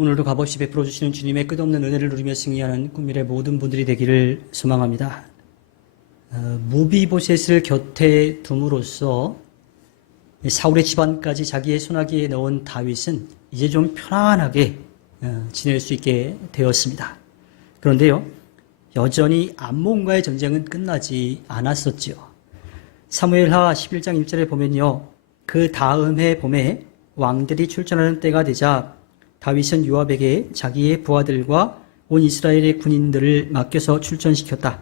오늘도 값없이 베풀어 주시는 주님의 끝없는 은혜를 누리며 승리하는 꿈밀의 모든 분들이 되기를 소망합니다. 무비보셋을 곁에 둠으로써 사울의 집안까지 자기의 손아귀에 넣은 다윗은 이제 좀 편안하게 지낼 수 있게 되었습니다. 그런데요, 여전히 암몬과의 전쟁은 끝나지 않았었지요. 사무엘하 11장 1절에 보면요, 그 다음 해 봄에 왕들이 출전하는 때가 되자 다윗은 요압에게 자기의 부하들과 온 이스라엘의 군인들을 맡겨서 출전시켰다.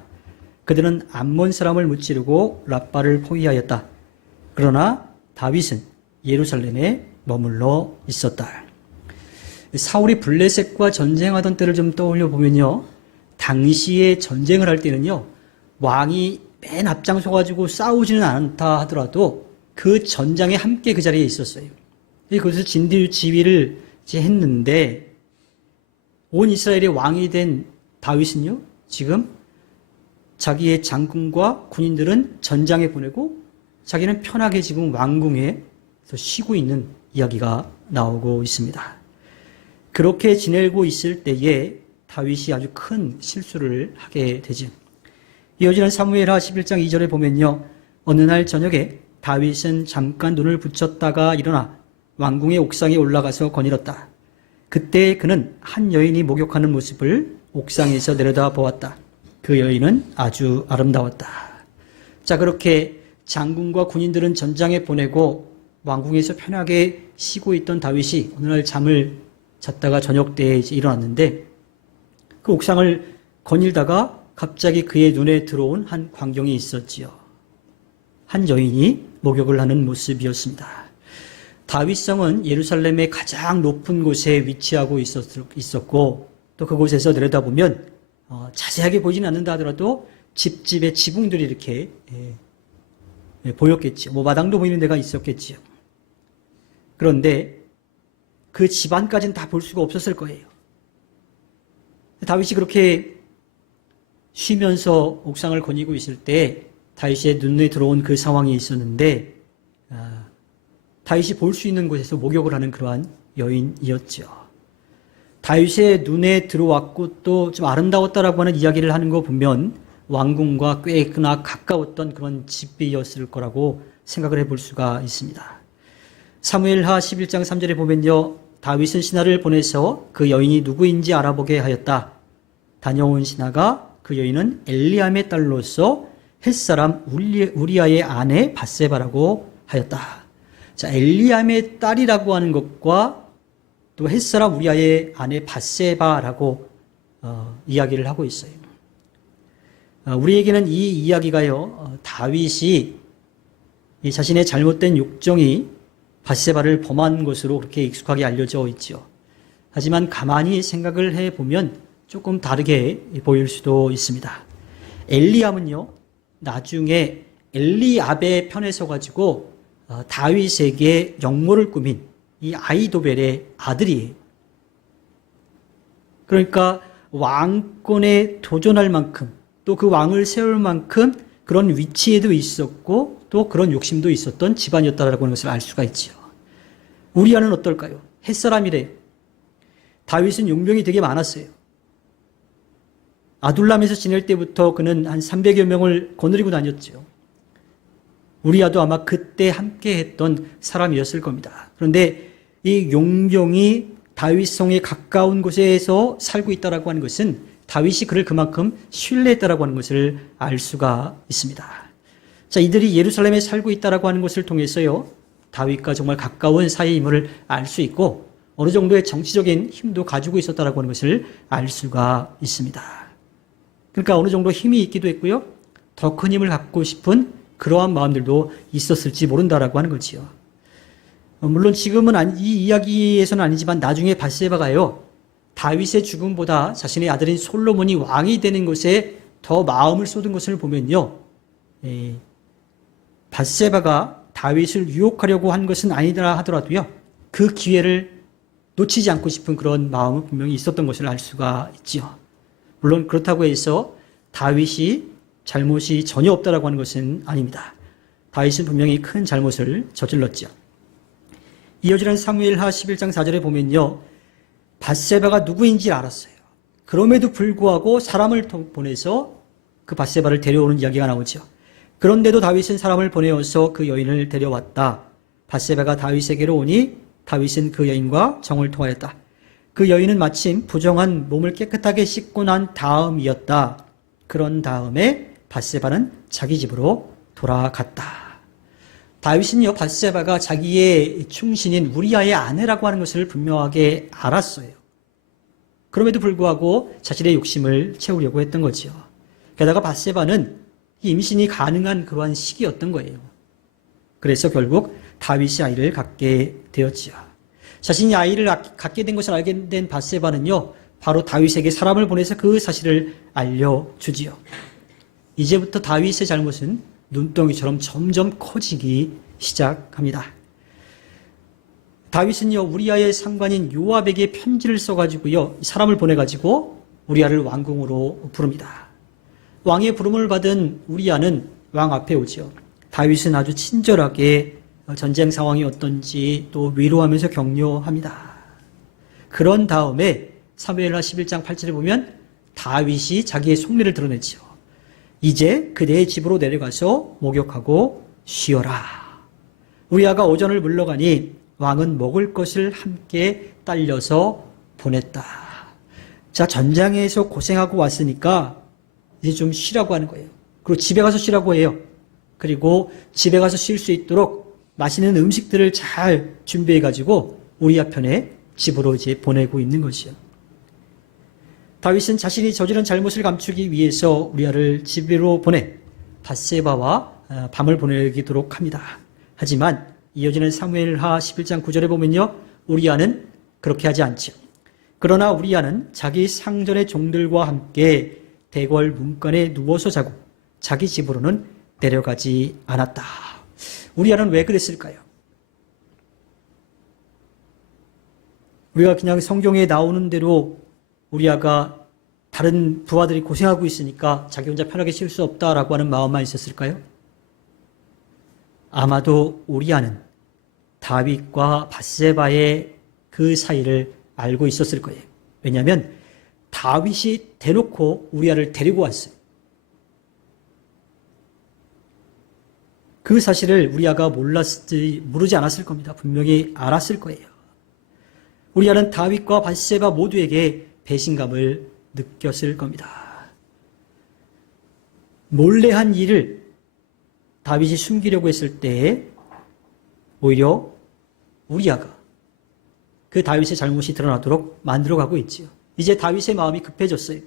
그들은 암몬 사람을 무찌르고 랍바를 포위하였다. 그러나 다윗은 예루살렘에 머물러 있었다. 사울이 블레셋과 전쟁하던 때를 좀 떠올려 보면요, 당시에 전쟁을 할 때는요, 왕이 맨 앞장서 가지고 싸우지는 않다 하더라도 그 전장에 함께 그 자리에 있었어요. 그것을 진두지휘를 했는데, 온 이스라엘의 왕이 된 다윗은요, 지금 자기의 장군과 군인들은 전장에 보내고 자기는 편하게 지금 왕궁에서 쉬고 있는 이야기가 나오고 있습니다. 그렇게 지내고 있을 때에 다윗이 아주 큰 실수를 하게 되죠. 이어지는 사무엘하 11장 2절에 보면요, 어느 날 저녁에 다윗은 잠깐 눈을 붙였다가 일어나 왕궁의 옥상에 올라가서 거닐었다. 그때 그는 한 여인이 목욕하는 모습을 옥상에서 내려다 보았다. 그 여인은 아주 아름다웠다. 자, 그렇게 장군과 군인들은 전장에 보내고 왕궁에서 편하게 쉬고 있던 다윗이 어느 날 잠을 잤다가 저녁 때에 이제 일어났는데, 그 옥상을 거닐다가 갑자기 그의 눈에 들어온 한 광경이 있었지요. 한 여인이 목욕을 하는 모습이었습니다. 다윗성은 예루살렘의 가장 높은 곳에 위치하고 있었고, 또 그곳에서 내려다보면 자세하게 보지는 않는다 하더라도 집집의 지붕들이 이렇게 보였겠죠. 마당도 보이는 데가 있었겠지요. 그런데 그 집안까지는 다 볼 수가 없었을 거예요. 다윗이 그렇게 쉬면서 옥상을 거니고 있을 때 다윗의 눈에 들어온 그 상황이 있었는데, 다윗이 볼 수 있는 곳에서 목욕을 하는 그러한 여인이었죠. 다윗의 눈에 들어왔고 또 좀 아름다웠다라고 하는 이야기를 하는 거 보면 왕궁과 꽤나 가까웠던 그런 집이었을 거라고 생각을 해볼 수가 있습니다. 사무엘하 11장 3절에 보면요, 다윗은 신하를 보내서 그 여인이 누구인지 알아보게 하였다. 다녀온 신하가 그 여인은 엘리암의 딸로서 햇사람 우리아의 아내 밧세바라고 하였다. 자, 엘리암의 딸이라고 하는 것과 또 햇사람 우리아의 아내 밧세바라고 이야기를 하고 있어요. 우리에게는 이 이야기가요, 다윗이 자신의 잘못된 욕정이 밧세바를 범한 것으로 그렇게 익숙하게 알려져 있죠. 하지만 가만히 생각을 해보면 조금 다르게 보일 수도 있습니다. 엘리암은요, 나중에 엘리압의 편에 서가지고 다윗에게 역모를 꾸민 이 아이도벨의 아들이에요. 그러니까 왕권에 도전할 만큼, 또 그 왕을 세울 만큼 그런 위치에도 있었고 또 그런 욕심도 있었던 집안이었다라고 하는 것을 알 수가 있죠. 우리아는 어떨까요? 햇사람이래요. 다윗은 용병이 되게 많았어요. 아둘람에서 지낼 때부터 그는 한 300여 명을 거느리고 다녔죠. 우리아도 아마 그때 함께 했던 사람이었을 겁니다. 그런데 이 용병이 다윗성에 가까운 곳에서 살고 있다라고 하는 것은 다윗이 그를 그만큼 신뢰했다라고 하는 것을 알 수가 있습니다. 자, 이들이 예루살렘에 살고 있다라고 하는 것을 통해서요, 다윗과 정말 가까운 사이임을 알 수 있고 어느 정도의 정치적인 힘도 가지고 있었다라고 하는 것을 알 수가 있습니다. 그러니까 어느 정도 힘이 있기도 했고요, 더 큰 힘을 갖고 싶은 그러한 마음들도 있었을지 모른다라고 하는 거지요. 물론 지금은 이 이야기에서는 아니지만 나중에 밧세바가요, 다윗의 죽음보다 자신의 아들인 솔로몬이 왕이 되는 것에 더 마음을 쏟은 것을 보면요, 밧세바가 다윗을 유혹하려고 한 것은 아니더라 하더라도요, 그 기회를 놓치지 않고 싶은 그런 마음은 분명히 있었던 것을 알 수가 있지요. 물론 그렇다고 해서 다윗이 잘못이 전혀 없다라고 하는 것은 아닙니다. 다윗은 분명히 큰 잘못을 저질렀죠. 이어지는 사무엘하 11장 4절에 보면요, 밧세바가 누구인지 알았어요. 그럼에도 불구하고 사람을 보내서 그 밧세바를 데려오는 이야기가 나오죠. 그런데도 다윗은 사람을 보내어서 그 여인을 데려왔다. 밧세바가 다윗에게로 오니 다윗은 그 여인과 정을 통하였다. 그 여인은 마침 부정한 몸을 깨끗하게 씻고 난 다음이었다. 그런 다음에 밧세바는 자기 집으로 돌아갔다. 다윗은요, 밧세바가 자기의 충신인 우리아의 아내라고 하는 것을 분명하게 알았어요. 그럼에도 불구하고 자신의 욕심을 채우려고 했던 거죠. 게다가 밧세바는 임신이 가능한 그러한 시기였던 거예요. 그래서 결국 다윗이 아이를 갖게 되었지요. 자신이 아이를 갖게 된 것을 알게 된 밧세바는요, 바로 다윗에게 사람을 보내서 그 사실을 알려주지요. 이제부터 다윗의 잘못은 눈덩이처럼 점점 커지기 시작합니다. 다윗은요, 우리아의 상관인 요압에게 편지를 써가지고요, 사람을 보내가지고 우리아를 왕궁으로 부릅니다. 왕의 부름을 받은 우리아는 왕 앞에 오죠. 다윗은 아주 친절하게 전쟁 상황이 어떤지 또 위로하면서 격려합니다. 그런 다음에 사무엘하 11장 8절에 보면 다윗이 자기의 속내를 드러내죠. 이제 그대의 집으로 내려가서 목욕하고 쉬어라. 우리아가 오전을 물러가니 왕은 먹을 것을 함께 딸려서 보냈다. 자, 전장에서 고생하고 왔으니까 이제 좀 쉬라고 하는 거예요. 그리고 집에 가서 쉬라고 해요. 그리고 집에 가서 쉴 수 있도록 맛있는 음식들을 잘 준비해가지고 우리아 편에 집으로 이제 보내고 있는 것이요. 다윗은 자신이 저지른 잘못을 감추기 위해서 우리아를 집으로 보내 밧세바와 밤을 보내도록 합니다. 하지만 이어지는 사무엘하 11장 9절에 보면요, 우리아는 그렇게 하지 않죠. 그러나 우리아는 자기 상전의 종들과 함께 대궐 문간에 누워서 자고 자기 집으로는 내려가지 않았다. 우리아는 왜 그랬을까요? 우리가 그냥 성경에 나오는 대로 우리아가 다른 부하들이 고생하고 있으니까 자기 혼자 편하게 쉴 수 없다라고 하는 마음만 있었을까요? 아마도 우리아는 다윗과 밧세바의 그 사이를 알고 있었을 거예요. 왜냐하면 다윗이 대놓고 우리아를 데리고 왔어요. 그 사실을 우리아가 모르지 않았을 겁니다. 분명히 알았을 거예요. 우리아는 다윗과 밧세바 모두에게 배신감을 느꼈을 겁니다. 몰래 한 일을 다윗이 숨기려고 했을 때에 오히려 우리아가 그 다윗의 잘못이 드러나도록 만들어가고 있지요. 이제 다윗의 마음이 급해졌어요.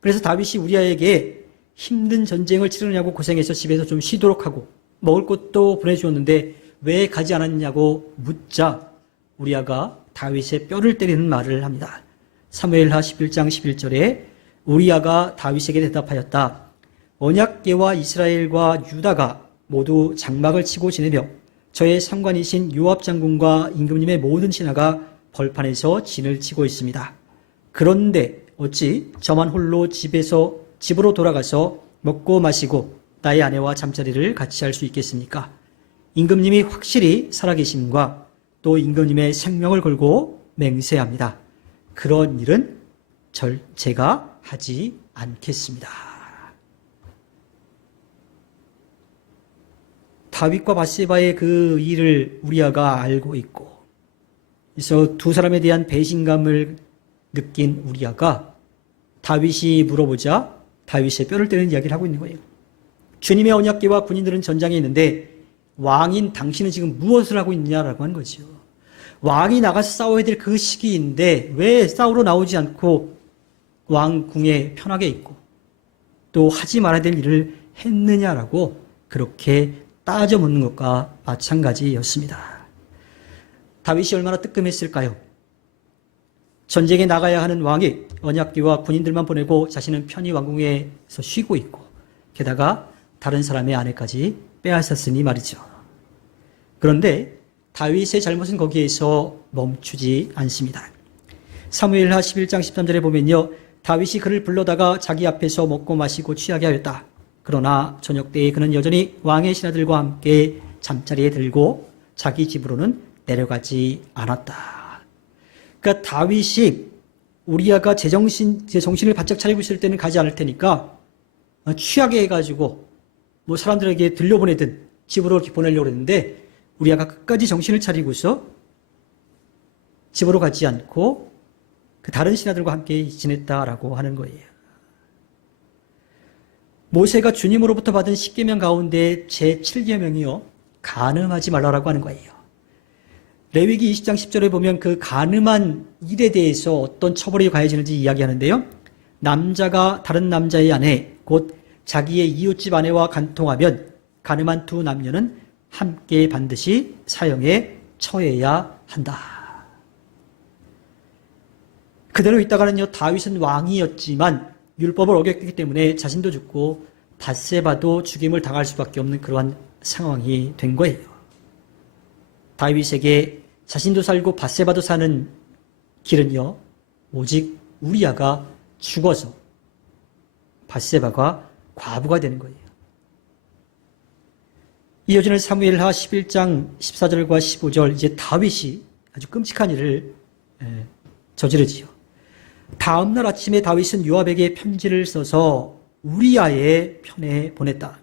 그래서 다윗이 우리아에게 힘든 전쟁을 치르느냐고 고생해서 집에서 좀 쉬도록 하고 먹을 것도 보내주었는데 왜 가지 않았냐고 묻자 우리아가 다윗의 뼈를 때리는 말을 합니다. 사무엘하 11장 11절에 우리아가 다윗에게 대답하였다. 언약궤와 이스라엘과 유다가 모두 장막을 치고 지내며 저의 상관이신 요압 장군과 임금님의 모든 신하가 벌판에서 진을 치고 있습니다. 그런데 어찌 저만 홀로 집으로 돌아가서 먹고 마시고 나의 아내와 잠자리를 같이 할 수 있겠습니까? 임금님이 확실히 살아계심과 또 임금님의 생명을 걸고 맹세합니다. 그런 일은 제가 하지 않겠습니다. 다윗과 밧세바의 그 일을 우리아가 알고 있고, 그래서 두 사람에 대한 배신감을 느낀 우리아가 다윗이 물어보자 다윗의 뼈를 때리는 이야기를 하고 있는 거예요. 주님의 언약궤와 군인들은 전장에 있는데 왕인 당신은 지금 무엇을 하고 있느냐라고 하는 거죠. 왕이 나가서 싸워야 될 그 시기인데 왜 싸우러 나오지 않고 왕궁에 편하게 있고 또 하지 말아야 될 일을 했느냐라고 그렇게 따져 묻는 것과 마찬가지였습니다. 다윗이 얼마나 뜨끔했을까요? 전쟁에 나가야 하는 왕이 언약궤와 군인들만 보내고 자신은 편히 왕궁에서 쉬고 있고 게다가 다른 사람의 아내까지 빼앗았으니 말이죠. 그런데 다윗의 잘못은 거기에서 멈추지 않습니다. 사무엘하 11장 13절에 보면요. 다윗이 그를 불러다가 자기 앞에서 먹고 마시고 취하게 하였다. 그러나 저녁 때에 그는 여전히 왕의 신하들과 함께 잠자리에 들고 자기 집으로는 내려가지 않았다. 그러니까 다윗이 우리아가 제 정신을 바짝 차리고 있을 때는 가지 않을 테니까 취하게 해가지고 뭐 사람들에게 들려보내든 집으로 이렇게 보내려고 했는데 우리아가 끝까지 정신을 차리고서 집으로 가지 않고 그 다른 신하들과 함께 지냈다라고 하는 거예요. 모세가 주님으로부터 받은 10계명 가운데 제7계명이요. 간음하지 말라라고 하는 거예요. 레위기 20장 10절에 보면 그 간음한 일에 대해서 어떤 처벌이 가해지는지 이야기하는데요. 남자가 다른 남자의 아내, 곧 자기의 이웃집 아내와 간통하면 간음한 두 남녀는 함께 반드시 사형에 처해야 한다. 그대로 있다가는요, 다윗은 왕이었지만 율법을 어겼기 때문에 자신도 죽고 밧세바도 죽임을 당할 수밖에 없는 그러한 상황이 된 거예요. 다윗에게 자신도 살고 밧세바도 사는 길은요, 오직 우리아가 죽어서 밧세바가 과부가 되는 거예요. 이어지는 사무엘하 11장 14절과 15절, 이제 다윗이 아주 끔찍한 일을 저지르지요. 다음 날 아침에 다윗은 요압에게 편지를 써서 우리아의 편에 보냈다.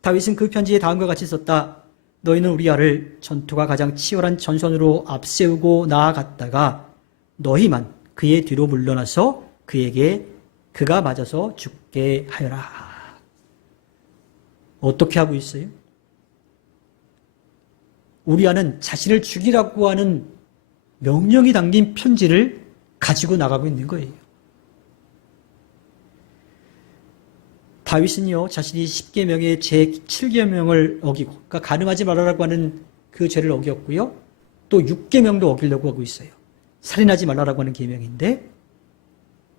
다윗은 그 편지에 다음과 같이 썼다. 너희는 우리아를 전투가 가장 치열한 전선으로 앞세우고 나아갔다가 너희만 그의 뒤로 물러나서 그에게 그가 맞아서 죽게 하여라. 어떻게 하고 있어요? 우리아는 자신을 죽이라고 하는 명령이 담긴 편지를 가지고 나가고 있는 거예요. 다윗은요, 자신이 10계명의 제7계명을 어기고, 그러니까 간음하지 말라라고 하는 그 죄를 어겼고요. 또 6계명도 어기려고 하고 있어요. 살인하지 말라라고 하는 계명인데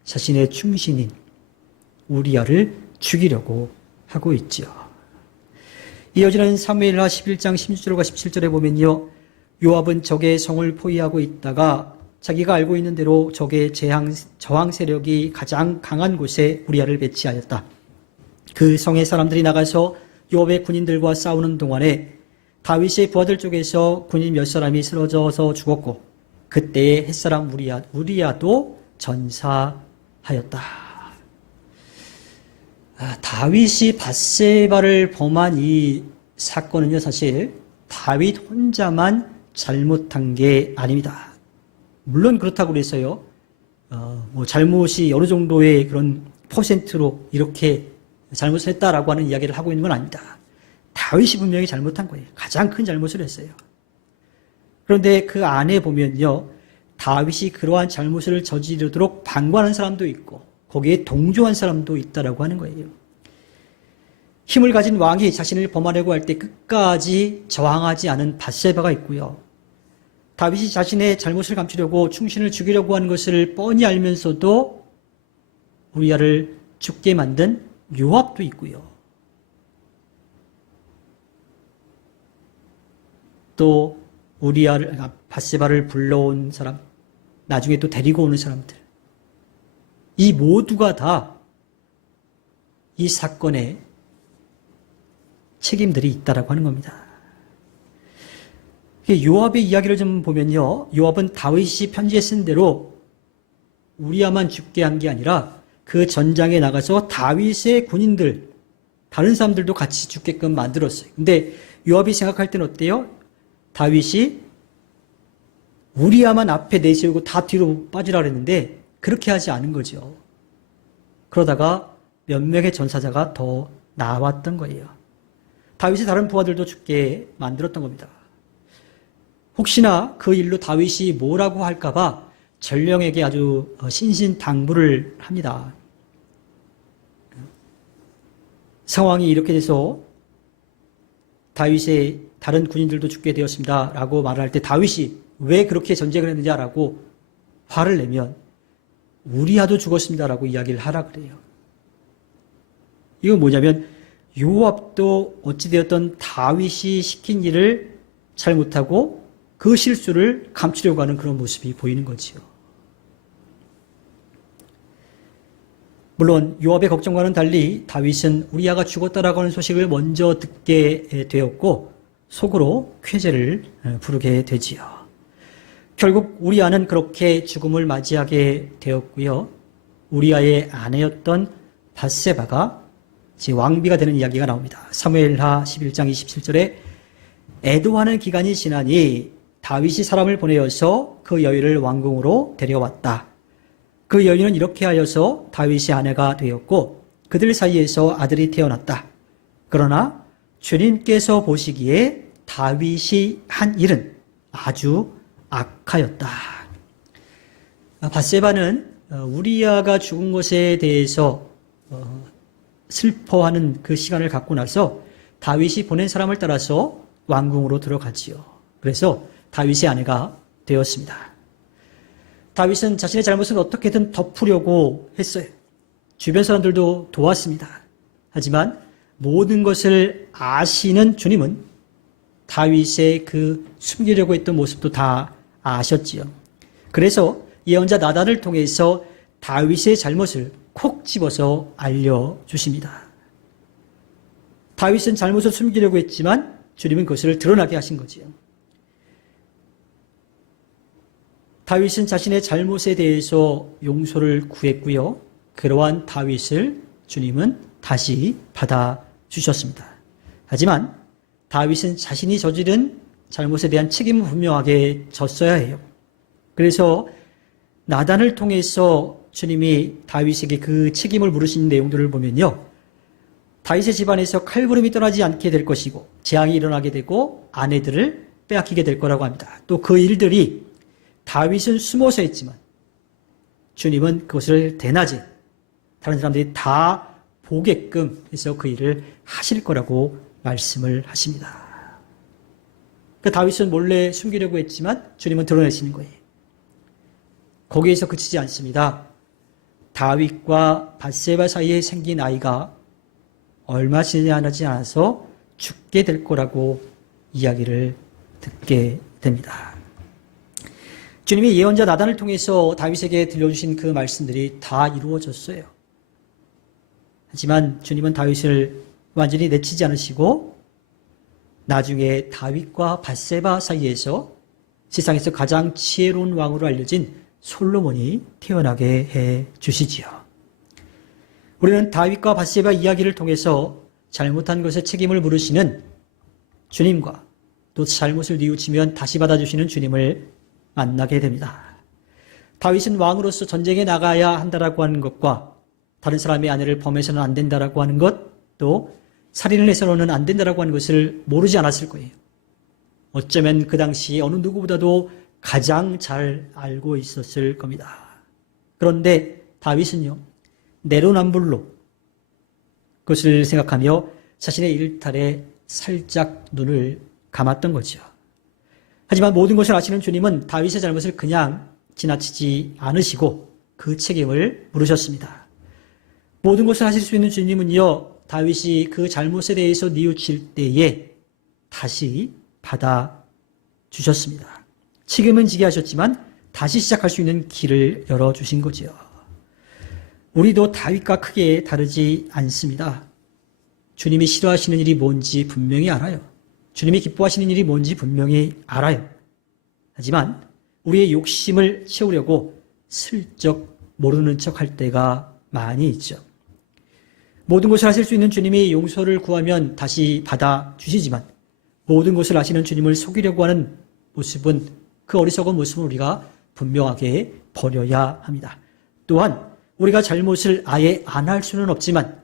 자신의 충신인 우리아를 죽이려고 하고 있죠. 이어지는 사무엘하 11장 16절과 17절에 보면요. 요압은 적의 성을 포위하고 있다가 자기가 알고 있는 대로 적의 저항 세력이 가장 강한 곳에 우리아를 배치하였다. 그 성의 사람들이 나가서 요압의 군인들과 싸우는 동안에 다윗의 부하들 쪽에서 군인 몇 사람이 쓰러져서 죽었고 그때의 햇사람 우리아도 전사하였다. 다윗이 밧세바를 범한 이 사건은요, 사실 다윗 혼자만 잘못한 게 아닙니다. 물론 그렇다고 해서요, 잘못이 어느 정도의 그런 퍼센트로 이렇게 잘못을 했다라고 하는 이야기를 하고 있는 건 아닙니다. 다윗이 분명히 잘못한 거예요. 가장 큰 잘못을 했어요. 그런데 그 안에 보면요, 다윗이 그러한 잘못을 저지르도록 방관한 사람도 있고 거기에 동조한 사람도 있다라고 하는 거예요. 힘을 가진 왕이 자신을 범하려고 할 때 끝까지 저항하지 않은 밧세바가 있고요. 다윗이 자신의 잘못을 감추려고 충신을 죽이려고 하는 것을 뻔히 알면서도 우리아를 죽게 만든 요압도 있고요. 또 밧세바를 불러온 사람, 나중에 또 데리고 오는 사람들, 이 모두가 다 이 사건에 책임들이 있다라고 하는 겁니다. 요압의 이야기를 좀 보면요, 요압은 다윗이 편지에 쓴 대로 우리아만 죽게 한 게 아니라 그 전장에 나가서 다윗의 군인들, 다른 사람들도 같이 죽게끔 만들었어요. 근데 요압이 생각할 때는 어때요? 다윗이 우리아만 앞에 내세우고 다 뒤로 빠지라 그랬는데 그렇게 하지 않은 거죠. 그러다가 몇 명의 전사자가 더 나왔던 거예요. 다윗이 다른 부하들도 죽게 만들었던 겁니다. 혹시나 그 일로 다윗이 뭐라고 할까봐 전령에게 아주 신신당부를 합니다. 상황이 이렇게 돼서 다윗의 다른 군인들도 죽게 되었습니다 라고 말을 할 때 다윗이 왜 그렇게 전쟁을 했느냐라고 화를 내면 우리아도 죽었습니다 라고 이야기를 하라 그래요. 이건 뭐냐면 요압도 어찌되었던 다윗이 시킨 일을 잘못하고 그 실수를 감추려고 하는 그런 모습이 보이는 거지요. 물론 요압의 걱정과는 달리 다윗은 우리아가 죽었다라고 하는 소식을 먼저 듣게 되었고 속으로 쾌재를 부르게 되지요. 결국 우리아는 그렇게 죽음을 맞이하게 되었고요. 우리아의 아내였던 밧세바가 이제 왕비가 되는 이야기가 나옵니다. 사무엘하 11장 27절에 애도하는 기간이 지나니 다윗이 사람을 보내어서 그 여인을 왕궁으로 데려왔다. 그 여인은 이렇게 하여서 다윗의 아내가 되었고 그들 사이에서 아들이 태어났다. 그러나 주님께서 보시기에 다윗이 한 일은 아주 악하였다. 밧세바는 우리아가 죽은 것에 대해서 슬퍼하는 그 시간을 갖고 나서 다윗이 보낸 사람을 따라서 왕궁으로 들어갔지요. 그래서 다윗의 아내가 되었습니다. 다윗은 자신의 잘못을 어떻게든 덮으려고 했어요. 주변 사람들도 도왔습니다. 하지만 모든 것을 아시는 주님은 다윗의 그 숨기려고 했던 모습도 다 아셨지요. 그래서 예언자 나단을 통해서 다윗의 잘못을 콕 집어서 알려주십니다. 다윗은 잘못을 숨기려고 했지만 주님은 그것을 드러나게 하신 거지요. 다윗은 자신의 잘못에 대해서 용서를 구했고요. 그러한 다윗을 주님은 다시 받아주셨습니다. 하지만 다윗은 자신이 저지른 잘못에 대한 책임을 분명하게 졌어야 해요. 그래서 나단을 통해서 주님이 다윗에게 그 책임을 물으신 내용들을 보면요. 다윗의 집안에서 칼부림이 떠나지 않게 될 것이고 재앙이 일어나게 되고 아내들을 빼앗기게 될 거라고 합니다. 또 그 일들이 다윗은 숨어서 했지만 주님은 그것을 대낮에 다른 사람들이 다 보게끔 해서 그 일을 하실 거라고 말씀을 하십니다. 그 다윗은 몰래 숨기려고 했지만 주님은 드러내시는 거예요. 거기에서 그치지 않습니다. 다윗과 밧세바 사이에 생긴 아이가 얼마 지나지 않아서 죽게 될 거라고 이야기를 듣게 됩니다. 주님이 예언자 나단을 통해서 다윗에게 들려주신 그 말씀들이 다 이루어졌어요. 하지만 주님은 다윗을 완전히 내치지 않으시고 나중에 다윗과 밧세바 사이에서 세상에서 가장 지혜로운 왕으로 알려진 솔로몬이 태어나게 해 주시지요. 우리는 다윗과 밧세바 이야기를 통해서 잘못한 것에 책임을 물으시는 주님과 또 잘못을 뉘우치면 다시 받아주시는 주님을 만나게 됩니다. 다윗은 왕으로서 전쟁에 나가야 한다라고 하는 것과 다른 사람의 아내를 범해서는 안 된다라고 하는 것, 또 살인을 해서는 안 된다라고 하는 것을 모르지 않았을 거예요. 어쩌면 그 당시 어느 누구보다도 가장 잘 알고 있었을 겁니다. 그런데 다윗은요, 내로남불로 그것을 생각하며 자신의 일탈에 살짝 눈을 감았던 거죠. 하지만 모든 것을 아시는 주님은 다윗의 잘못을 그냥 지나치지 않으시고 그 책임을 물으셨습니다. 모든 것을 하실 수 있는 주님은요, 다윗이 그 잘못에 대해서 뉘우칠 때에 다시 받아주셨습니다. 책임은 지게 하셨지만 다시 시작할 수 있는 길을 열어주신 거죠. 우리도 다윗과 크게 다르지 않습니다. 주님이 싫어하시는 일이 뭔지 분명히 알아요. 주님이 기뻐하시는 일이 뭔지 분명히 알아요. 하지만 우리의 욕심을 채우려고 슬쩍 모르는 척할 때가 많이 있죠. 모든 것을 하실 수 있는 주님이 용서를 구하면 다시 받아주시지만 모든 것을 아시는 주님을 속이려고 하는 모습은, 그 어리석은 모습을 우리가 분명하게 버려야 합니다. 또한 우리가 잘못을 아예 안 할 수는 없지만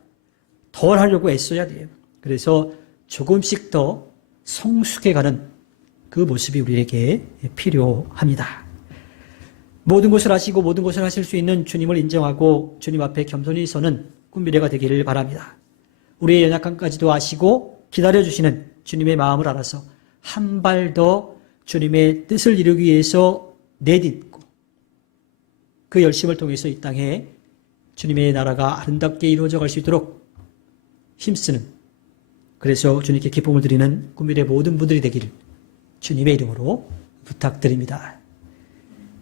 덜 하려고 애써야 돼요. 그래서 조금씩 더 성숙해가는 그 모습이 우리에게 필요합니다. 모든 것을 아시고 모든 것을 하실 수 있는 주님을 인정하고 주님 앞에 겸손히 서는 꿈미래가 되기를 바랍니다. 우리의 연약함까지도 아시고 기다려주시는 주님의 마음을 알아서 한 발 더 주님의 뜻을 이루기 위해서 내딛고 그 열심을 통해서 이 땅에 주님의 나라가 아름답게 이루어져 갈 수 있도록 힘쓰는, 그래서 주님께 기쁨을 드리는 꿈미래 모든 분들이 되기를 주님의 이름으로 부탁드립니다.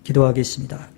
기도하겠습니다.